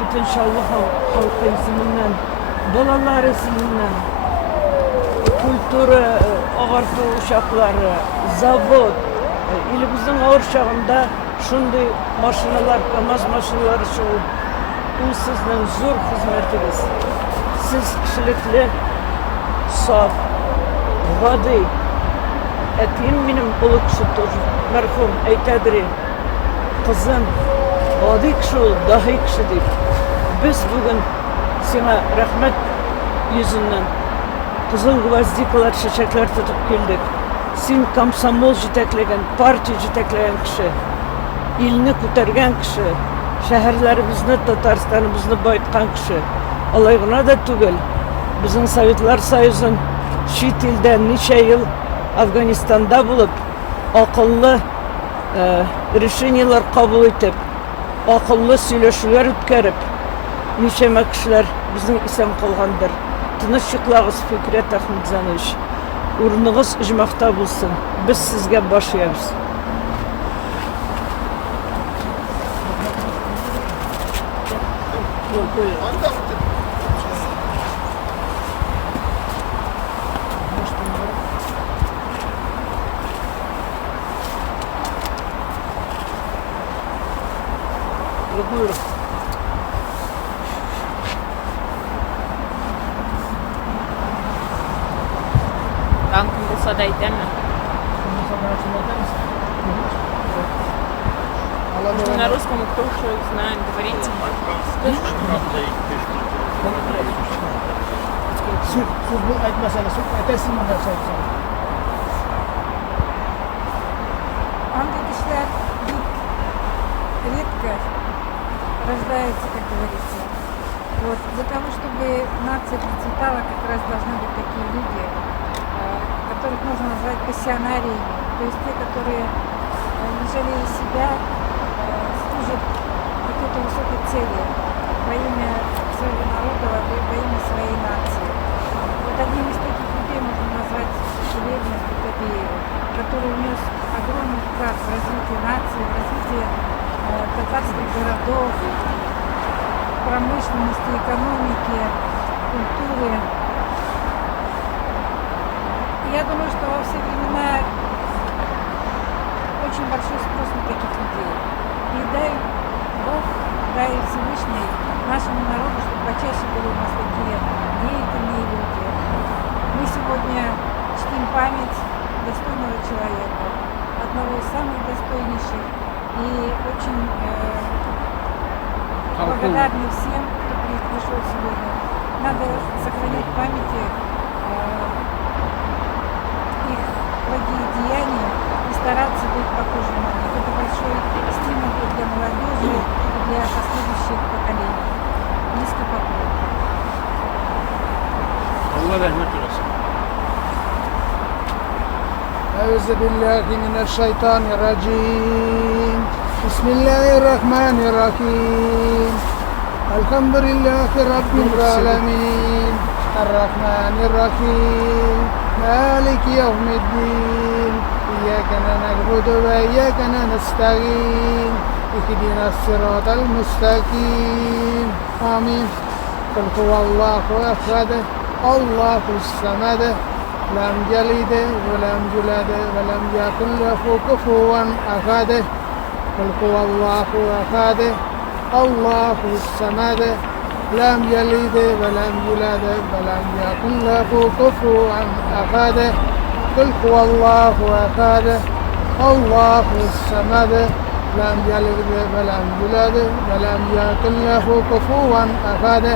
bütün Şallı halkı isminden, balalar isminden, kültürü, ağırtı uşakları, zavod, ilimizin ağır çağında şunday maşinalar, kamaz maşinaları çıkıp, bu sizden zor hizmetiniz. Siz kişilikli, saf, vadi, etim benim ulu kişidir, merhum Eytedri, kızım, vadi kişi ol, dahi kişidir. Biz bugün sana rahmet yüzünden kızıl gvazdikalar, çiçekler tutup geldik. Sen komsomol jetekleyen, partiya jetekleyen kişi, ilini ko'targan kişi, şehirlerimizni, Tatarstanımızını boyutkan kişi. Alaygına da tugul. Bizim Sovetlar Soyuzu'nun chet elda necha yıl Afganistan'da bulup, akıllı решениялар kabul etip, akıllı söyleşiler ötkərip, neçə kişiler bizim isen kalgandır. Tınışıklağız Fikret Ahmedzanoviç. Urununuz icmakta bulsun. Biz sizge başlayarız. Buyurun. Bankın bulsa da eder mi? Что на русском кто еще знает, говорите. Siz bu ayet meselesi, etesin mi dersen? Ангелишler редко рождаются, как говорится. Вот. Для того, чтобы нация процветала, как раз должны быть такие люди, которых можно назвать пассионариями. То есть те, которые, не жалея себя, служат какой-то высокой цели во имя своего народа, во имя своей нации. Вот одним из таких людей можно назвать Левина Стукабеева, который внес огромный вклад в развитие нации, в развитие татарских городов, промышленности, экономики, культуры. Я думаю, что во все времена очень большой спрос на таких людей. И дай Бог, дай Всевышний нашему народу, чтобы почаще были у нас такие деятельные люди. Мы сегодня чтим память достойного человека, одного из самых достойнейших, и очень благодарны всем, кто пришел сегодня. Надо сохранять памяти их благие деяния и стараться быть похожим на них. Это большой стимул и для молодежи, и для последующих поколений. Низкий поклон. Allah rahmet eylesin. Euzubillahimineşşeytanirracim. Bismillahirrahmanirrahim. Elhamdülillahi Rabbil alemin. Errahmanirrahim. Maliki yevmiddin. İyyâke na'budu ve iyyâke nesta'in. İhdinas sıratal müstakim. Amin. Kul huvallahu ehad. Allahus samed. Lem yelid ve lem yulad ve lem yekun lehu kufuven ahad. Kul huvallahu ehad. Allahus samed. Lem yelid ve lem yulad ve lem yekun lehu kufuven ahad. Kul huvallahu ehad. Allahus samed. Lem yelid ve lem yulad ve lem yekun lehu kufuven ahad.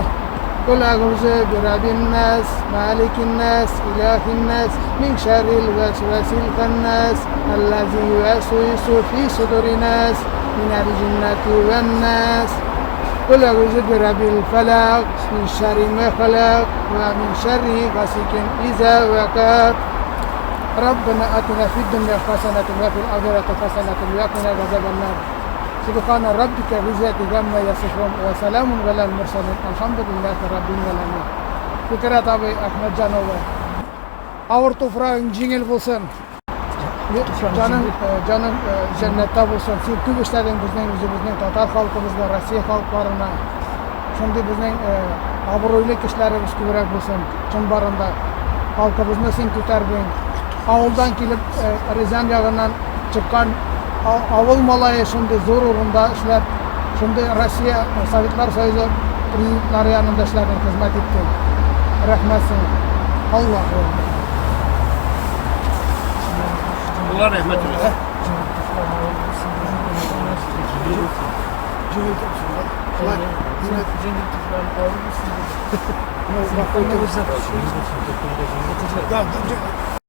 قل أعوذ برب الناس مالك الناس إله الناس من شر الوسواس الخناس الذي يوسوس في صدور الناس من الجنة والناس قل أعوذ برب الفلق من شر ما خلق ومن شر غاسق إذا وقب ربنا آتنا في الدنيا حسنة وفي الآخرة حسنة وقنا عذاب النار سبحان ربك العزة عما يصفون وسلام على المرسلين الحمد لله رب العالمين. Fikret abi Ahmetcan oğlu. Ağır toprağın cingil bulsun. Canın cennette bulsun. Siz tüm işlerin bizden Tatar halkımızla, Rusya halklarına Şunda bizning obro'li kishilarimiz ko'proq bo'lsin. Chin barında halkımızı sen ko'tarding. Avuldan kelib Rizan yog'idan chiqqan avul malaya shunday zo'r o'rinda ishlab, shunday Rossiya Sovetlar Soyuzi prezidentlari yanında ishlading, xizmat etding. Rahmat sana. Allah razı Allah rahmet eylesin. olsun.